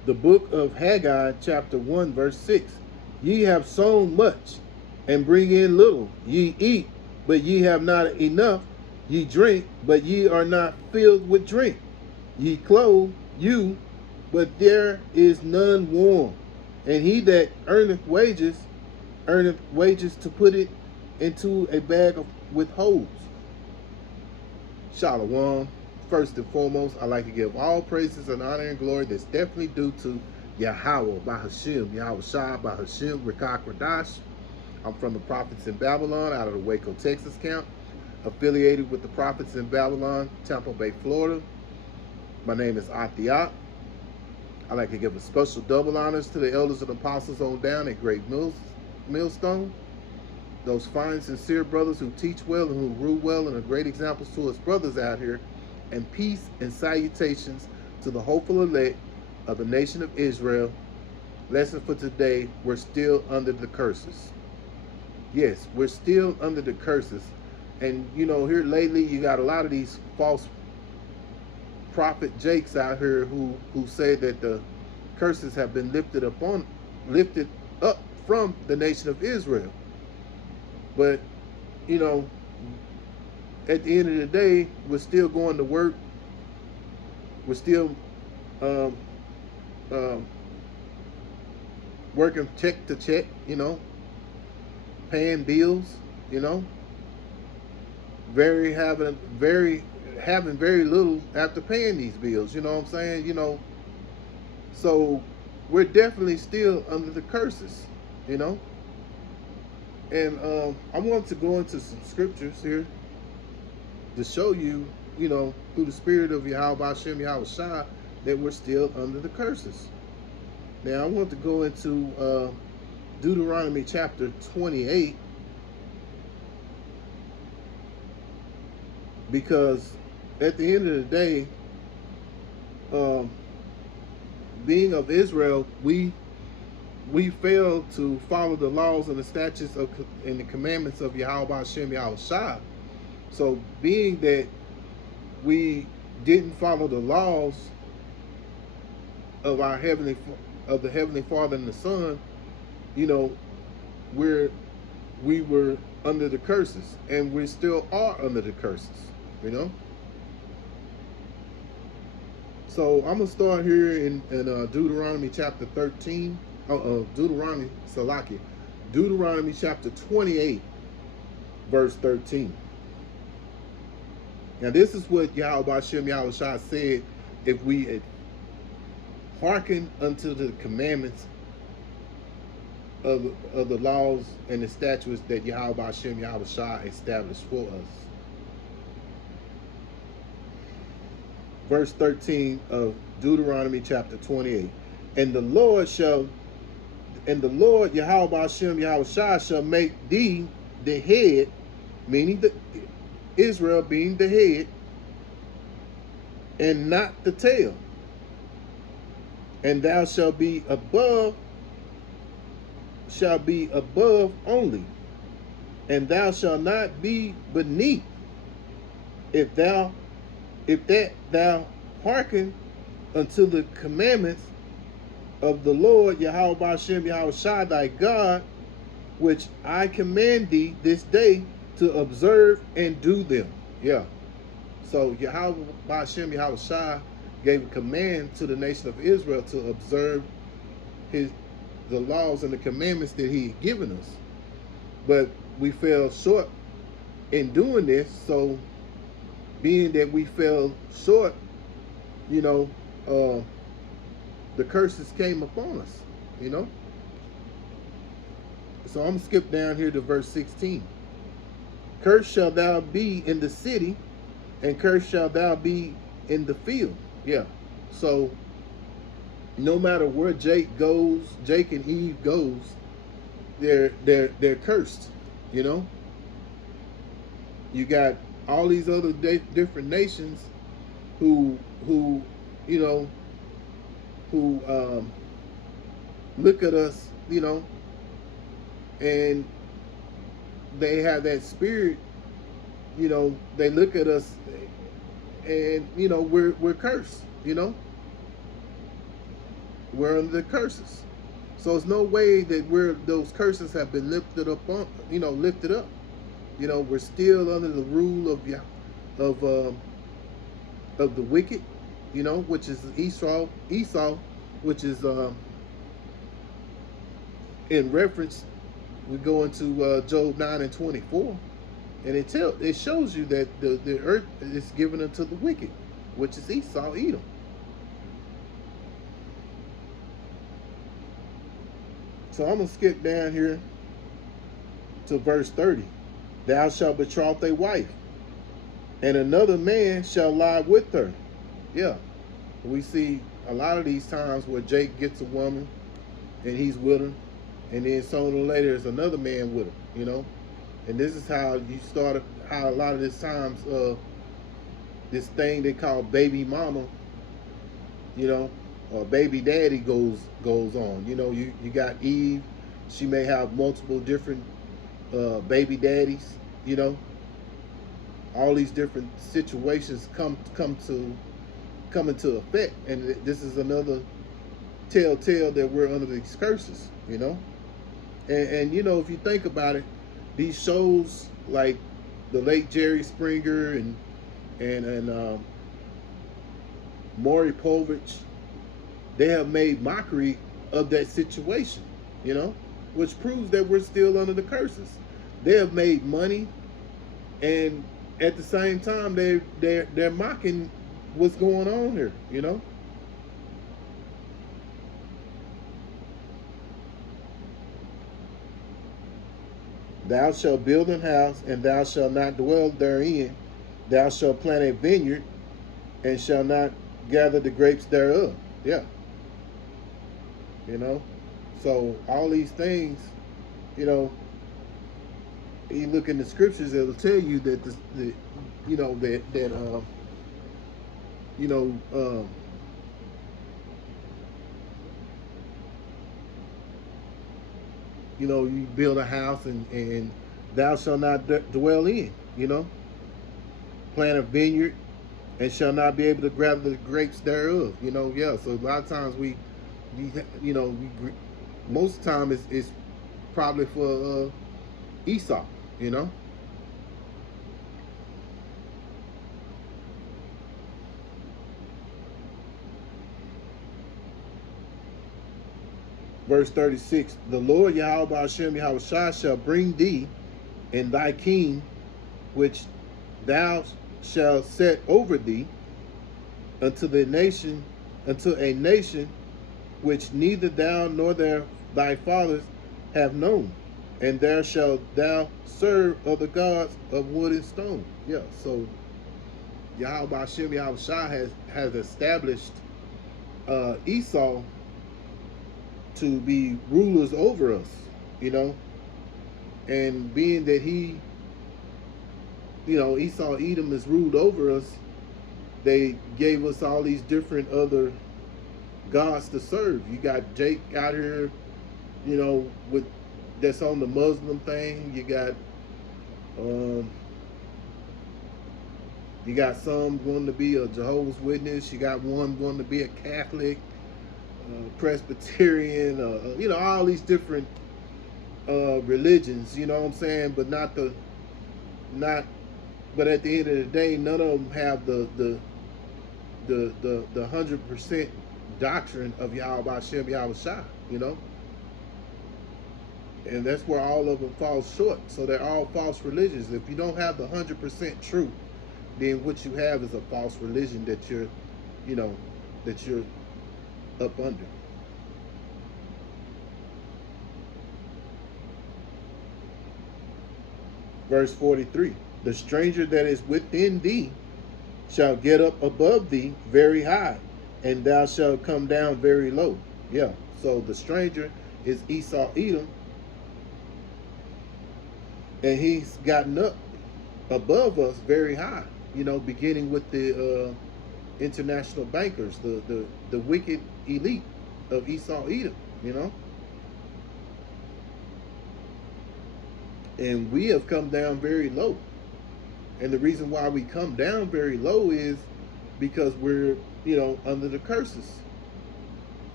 The book of Haggai, chapter 1, verse 6. Ye have sown much, and bring in little. Ye eat, but ye have not enough. Ye drink, but ye are not filled with drink. Ye clothe you, but there is none warm. And he that earneth wages to put it into a bag with holes. Shalom. First and foremost, I like to give all praises and honor and glory that's definitely due to Yahweh, Bahashim, Yahweh Shah, Bahashim, Rekah Kradash. I'm from the Prophets in Babylon out of the Waco, Texas camp, affiliated with the Prophets in Babylon, Tampa Bay, Florida. My name is Athiat. I like to give a special double honors to the elders and apostles on down at Great Millstone. Those fine, sincere brothers who teach well and who rule well and are great examples to us brothers out here. And peace and salutations to the hopeful elect of the nation of Israel. Lesson for today, we're still under the curses. Yes, we're still under the curses. And you know, here lately you got a lot of these false prophet Jakes out here who say that the curses have been lifted up from the nation of Israel. But you know, at the end of the day, we're still going to work. We're still um, um, working check to check, you know, paying bills, you know, having very little after paying these bills. You know what I'm saying? You know, so we're definitely still under the curses, you know. And I want to go into some scriptures here to show you, you know, through the spirit of Yahweh Hashem Yahweh Shah, that we're still under the curses. Now I want to go into Deuteronomy chapter 28, because at the end of the day, being of Israel, we failed to follow the laws and the statutes and the commandments of Yahweh Hashem Yahweh Shah. So being that we didn't follow the laws of the Heavenly Father and the Son, you know, we were under the curses, and we still are under the curses, you know. So I'm gonna start here in Deuteronomy chapter 13. Deuteronomy chapter 28, verse 13. Now this is what Yahweh Hashem Yahweh Shah said if we had hearkened unto the commandments of the laws and the statutes that Yahweh Hashem Yahweh Shah established for us. Verse 13 of Deuteronomy chapter 28. And the Lord Yahweh Hashem Yahweh Shah shall make thee the head, meaning Israel being the head, and not the tail. And thou shalt be above only, and thou shalt not be beneath, if thou hearken unto the commandments of the Lord Yahweh Hashem Yahweh Shah thy God, which I command thee this day to observe and do them. Yeah. So Yahweh Hashem Yahweh Shah gave a command to the nation of Israel to observe the laws and the commandments that he had given us. But we fell short in doing this. So being that we fell short, you know, the curses came upon us, you know. So I'm going to skip down here to verse 16. Cursed shalt thou be in the city, and cursed shalt thou be in the field. Yeah. So no matter where Jake and Eve goes, they're cursed, you know. You got all these other different nations who you know, who look at us, you know, and they have that spirit, you know. They look at us, and you know, we're cursed, you know. we're under the curses. So it's no way that those curses have been lifted up on, lifted up. We're still under the rule of uh, of the wicked, which is Esau, which is in reference. We go into Job 9:24, and it shows you that the earth is given unto the wicked, which is Esau, Edom. So I'm gonna skip down here to verse 30. Thou shalt betroth a wife, and another man shall lie with her. Yeah, we see a lot of these times where Jake gets a woman and he's with her, and then sooner or later there's another man with her, And this is how how a lot of this times, this thing they call baby mama, or baby daddy goes on. You got Eve, she may have multiple different baby daddies, all these different situations come into effect, and this is another telltale that we're under these curses, and if you think about it, these shows like the late Jerry Springer and Maury Povich, they have made mockery of that situation, which proves that we're still under the curses. They have made money, and at the same time they're mocking what's going on here, Thou shalt build an house, and thou shalt not dwell therein. Thou shalt plant a vineyard, and shalt not gather the grapes thereof. Yeah. So all these things, you look in the scriptures, it'll tell you that you build a house, and thou shalt not dwell in, plant a vineyard, and shall not be able to gather the grapes thereof. Yeah. So a lot of times most of the time it's probably for Esau, Verse 36, the Lord Yahweh Hashem Yahweh shall bring thee and thy king, which thou shalt set over thee, unto a nation which neither thou nor thy fathers have known, and there shalt thou serve other gods of wood and stone. Yeah, so Yahweh Hashem Yahweh has established Esau to be rulers over us, and being that Esau, Edom is ruled over us, they gave us all these different other gods to serve. You got Jake out here, with that's on the Muslim thing. You got some going to be a Jehovah's Witness. You got one going to be a Catholic, Presbyterian, all these different religions. You know what I'm saying? But but at the end of the day, none of them have the 100% doctrine of Yahweh Hashem Yahweh Shah, and that's where all of them fall short. So they're all false religions. If you don't have the 100% truth, then what you have is a false religion that you're up under. Verse 43, the stranger that is within thee shall get up above thee very high, and thou shalt come down very low. Yeah, so the stranger is Esau, Edom, and he's gotten up above us very high, beginning with the international bankers, the wicked elite of Esau, Edom, and we have come down very low. And the reason why we come down very low is because we're, under the curses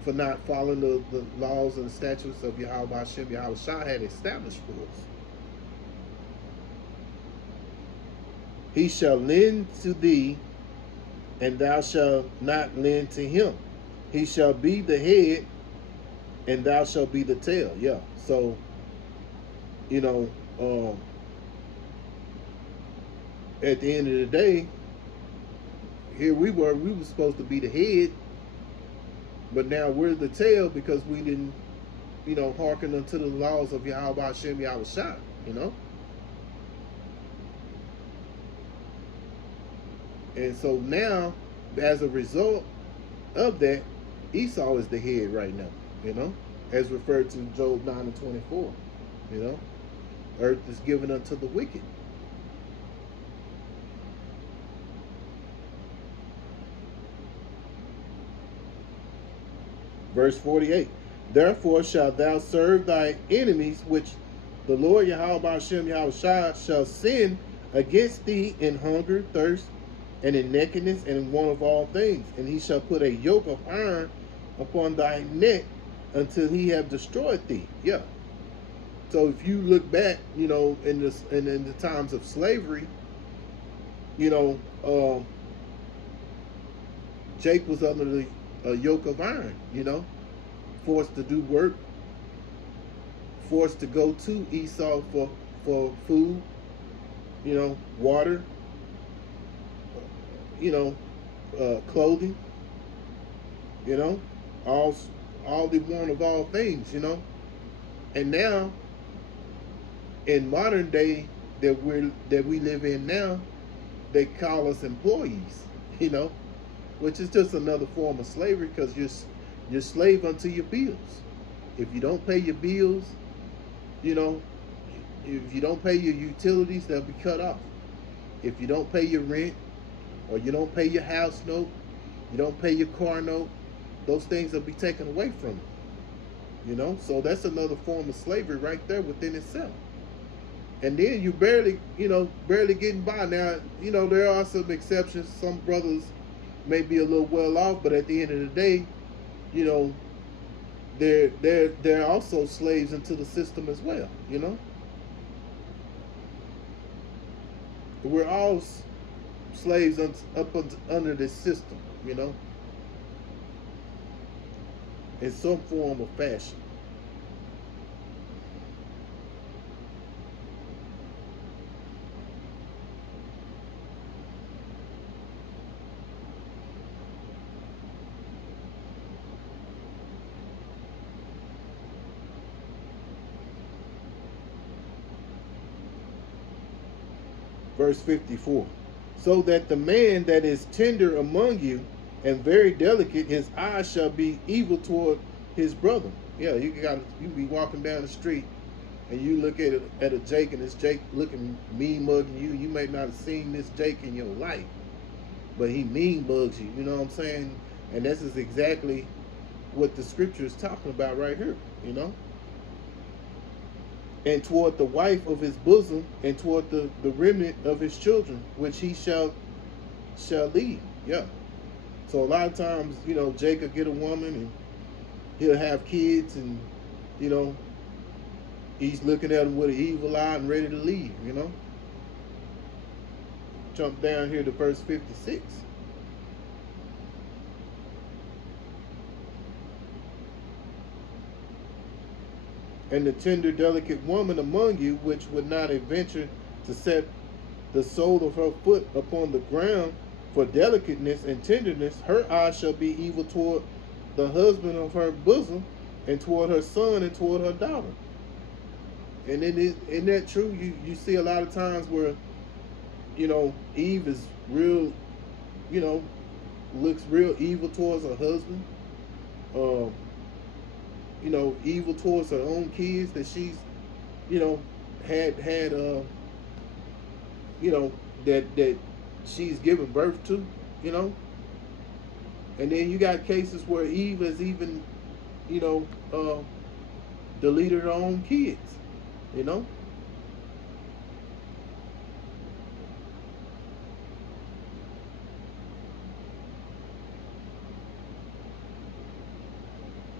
for not following the laws and the statutes of Yahweh Hashem Yahweh Shah had established for us. He shall lend to thee, and thou shalt not lend to him. He shall be the head, and thou shalt be the tail. Yeah. So, you know, at the end of the day, here we were supposed to be the head, but now we're the tail because we didn't, hearken unto the laws of Yahweh Hashem Yahweh Shah, And so now, as a result of that, Esau is the head right now, as referred to Job 9 and 24, Earth is given unto the wicked. Verse 48, therefore shalt thou serve thy enemies, which the Lord Yahweh Hashem Yahweh Shah shall send against thee in hunger, thirst, and in nakedness, and in want of all things. And he shall put a yoke of iron upon thy neck until he have destroyed thee. Yeah. So if you look back, in the times of slavery, Jake was under the yoke of iron, forced to do work, forced to go to Esau for food, water, clothing, all the one of all things, And now, in modern day that we live in now, they call us employees, which is just another form of slavery, because you're slave unto your bills. If you don't pay your bills, if you don't pay your utilities, they'll be cut off. If you don't pay your rent, or you don't pay your house note, you don't pay your car note, those things will be taken away from you. So that's another form of slavery right there within itself. And then you barely getting by. Now, there are some exceptions. Some brothers may be a little well off, but at the end of the day, they're also slaves into the system as well. We're all slaves under this system, in some form or fashion. Verse 54. So that the man that is tender among you and very delicate, his eyes shall be evil toward his brother. Yeah, you be walking down the street and you look at a Jake, and this Jake looking mean mugging you. You may not have seen this Jake in your life, but he mean bugs you. You know what I'm saying? And this is exactly what the scripture is talking about right here. And toward the wife of his bosom, and toward the remnant of his children, which he shall leave. Yeah. So a lot of times, Jacob get a woman and he'll have kids, and he's looking at them with an evil eye and ready to leave. Jump down here to verse 56. And the tender, delicate woman among you, which would not adventure to set the sole of her foot upon the ground for delicateness and tenderness, her eyes shall be evil toward the husband of her bosom, and toward her son, and toward her daughter. And isn't that true? You see a lot of times where, Eve is real, looks real evil towards her husband. Evil towards her own kids that she's, had, that she's given birth to, And then you got cases where Eve has even, deleted her own kids,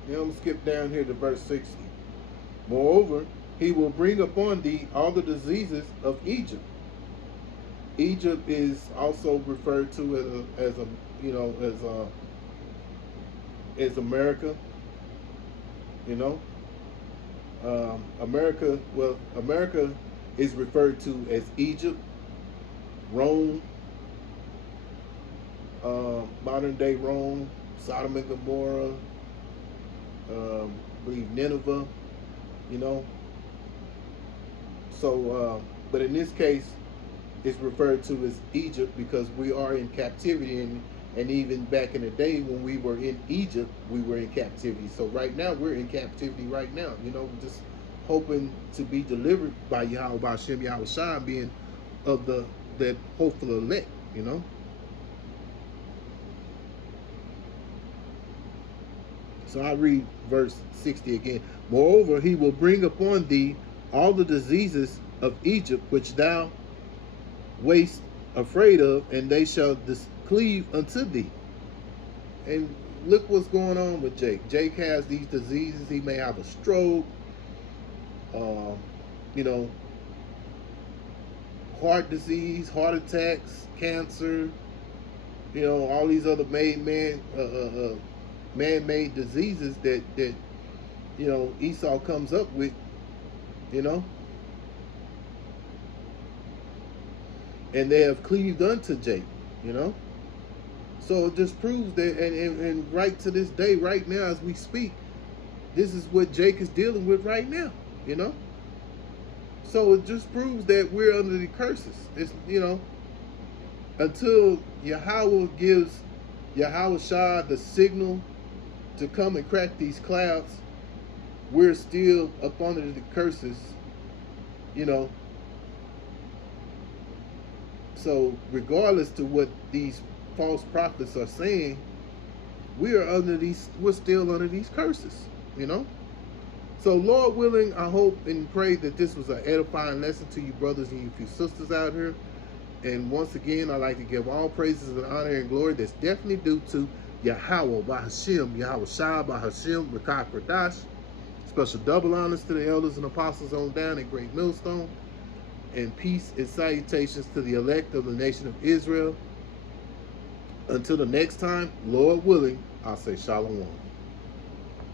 Now I'm going to skip down here to verse 60. Moreover, he will bring upon thee all the diseases of Egypt. Egypt is also referred to as a you know as America. You know, America. Well, America is referred to as Egypt, Rome, modern day Rome, Sodom and Gomorrah, I believe Nineveh. You know, so but in this case, it's referred to as Egypt because we are in captivity, and even back in the day when we were in Egypt, we were in captivity. So right now we're in captivity right now. You know, just hoping to be delivered by Yahweh, by Shem Yahweh Shai, being of the that hopeful elect. You know. So I read verse 60 again. Moreover, he will bring upon thee all the diseases of Egypt which thou wast afraid of, and they shall cleave unto thee. And look what's going on with Jake. Jake has these diseases. He may have a stroke, you know, heart disease, heart attacks, cancer, you know, all these other man-made diseases that you know Esau comes up with, you know, and they have cleaved unto Jacob, you know. So it just proves that, and right to this day, right now as we speak, this is what Jake is dealing with right now, you know. So it just proves that we're under the curses. It's, you know, until Yahweh gives Yahweh Shah the signal to come and crack these clouds, we're still up under the curses, you know. So regardless to what these false prophets are saying, we're still under these curses, you know. So Lord willing, I hope and pray that this was an edifying lesson to you brothers and you sisters out here. And once again, I'd like to give all praises and honor and glory that's definitely due to Yahweh, by Hashem, Yahweh Shai, by Hashem, Rakah Kradash. Special double honors to the elders and apostles on down at Great Millstone. And peace and salutations to the elect of the nation of Israel. Until the next time, Lord willing, I'll say Shalom.